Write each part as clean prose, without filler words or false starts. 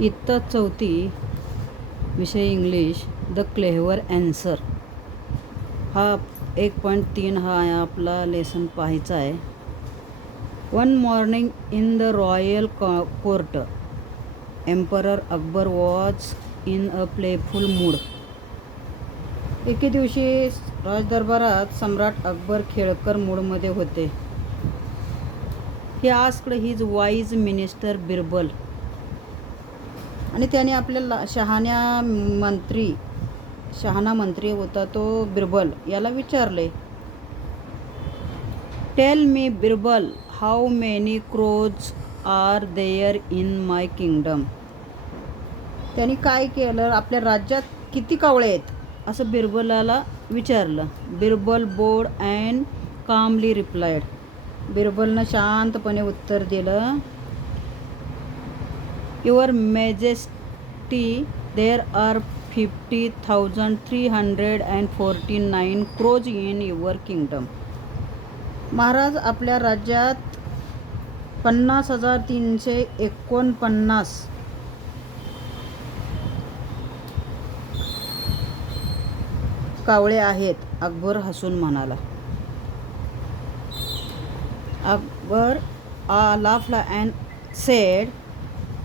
इयत्ता 4 विषय English the clever answer हा 1.3 हा आपला लेसन पाहायचा आहे. One morning in the royal court emperor Akbar was in a playful mood. एके दिवशी राजदरबारात सम्राट अकबर खेळकर मूडमध्ये होते. He asked his wise minister Birbal, आणि त्याने आपल्या शहाणा मंत्री होता तो बिरबल याला विचारले, tell me Birbal, how many crows are there in my kingdom. त्यांनी काय केलं, आपल्या राज्यात किती कावळे आहेत असं बिरबलाला विचारलं. Birbal bowed and calmly replied. बिरबलनं शांतपणे उत्तर दिलं, your majesty, there are 50,349 crows in your kingdom. महाराज, आपल्या राज्यात 50,349 कावळे आहेत. अकबर हसून म्हणाला. Akbar laughed and said,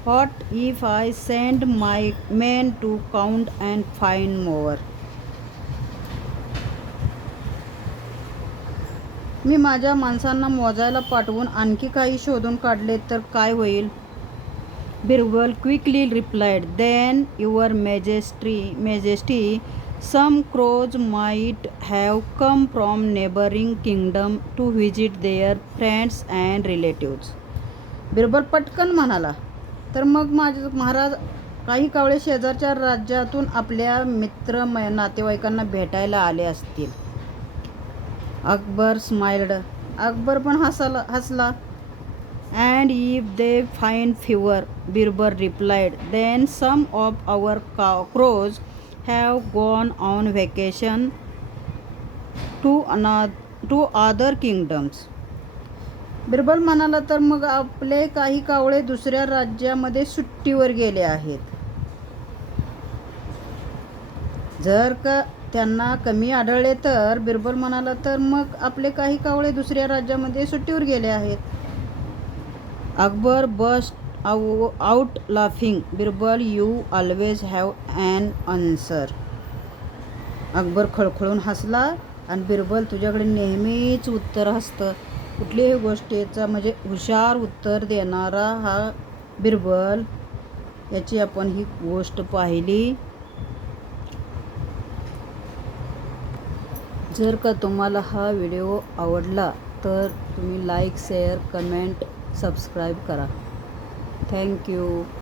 what if I send my men to count and find more? मी माझ्या माणसांना मोजायला पाठवून आणखी काही शोधून काढले तर काय होईल? Birbal quickly replied, then your majesty, some crows might have come from neighboring kingdom to visit their friends and relatives. Birbal पटकन म्हणाला, तर मग महाराज, काही कावळे शेजारच्या राज्यातून आपल्या मित्र नातेवाईकांना भेटायला आले असतील. अकबर स्माइल्ड. अकबर पण हसला. And if they find fewer, Birbal replied, then some of our crows have gone on vacation to other kingdoms. Birbal म्हणाला, तर मग आपले काही कावळे दुसऱ्या राज्यामध्ये सुट्टीवर गेले आहेत. जर का त्यांना कमी आढळले तर बिरबल म्हणाला, तर मग आपले काही कावळे दुसऱ्या राज्यामध्ये सुट्टीवर गेले आहेत. Akbar burst out laughing. Birbal, you always have an answer. Akbar खळखळून हसला. आणि बिरबल, तुझ्याकडे नेहमीच उत्तर असतं. कुठल्याही गोष्टीचा म्हणजे हुशार उत्तर देणारा हा बिरबल. याची आपण ही गोष्ट पाहिली. जर का तुम्हाला हा व्हिडिओ आवडला तर तुम्ही लाईक, शेअर, कमेंट, सबस्क्राईब करा. थँक्यू.